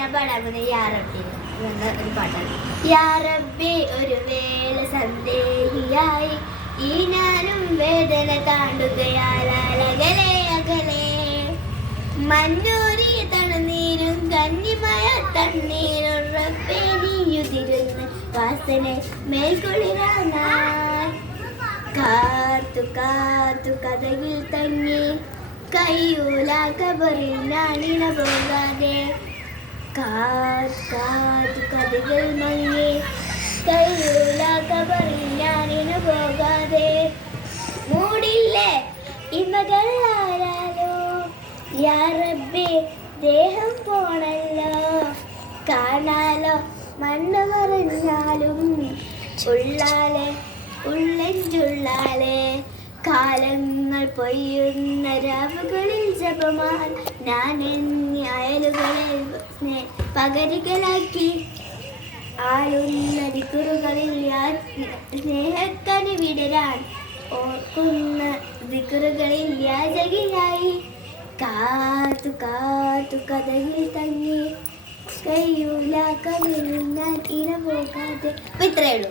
ഞാൻ പാടാൻ പോകുന്നത് യാ റബ്ബി എന്ന ഒരു പാട്ടാണ്. യാ റബ്ബി ഒരു വേള സന്ദേഹിയായി ഈ ഞാനും വേദന താണ്ടുകയാലകലെ അകലെ മഞ്ഞൂരിയ തണുനീരും കന്നിമയ തണ്ണീരും റബ്ബേ നീയുതിരുന്ന് വാസന മേൽക്കുളിരാനായി കാത്തു കാത്തു കഥകിൽ തങ്ങി കയ്യൂല കബറിൽ ഞാനിണ പോകാതെ കാത്തു കഥകൾ മങ്ങി കയ്യൂല കബറിൽ ഞാനിണ പോകാതെ മൂടില്ലേ ഇമകൾ ആരാലോ യാ റബ്ബേ ദേഹം പോണല്ലോ കാണാലോ മണ്ണ് മറിഞ്ഞാലും ഉള്ളാലെ ഉള്ളെഞ്ചുള്ളാലെ കാലങ്ങൾ പൊയ്യുന്ന രാവുകളിൽ ജപമാൽ ഞാൻ എന്നീ അയലുകളെ പകരികളാക്കി ആളുന്ന ദിക്കുറുകളിൽ സ്നേഹക്കനി വിടരാൻ ഓർക്കുന്ന ദിക്കുറുകളിൽ യാചകയായി കാത്തു കാത്തു കഥയിൽ തങ്ങി കയ്യൂല കവിളിൽ ഞാൻ ഇണ പോകാതെ. ഇത്രയേ ഉള്ളൂ.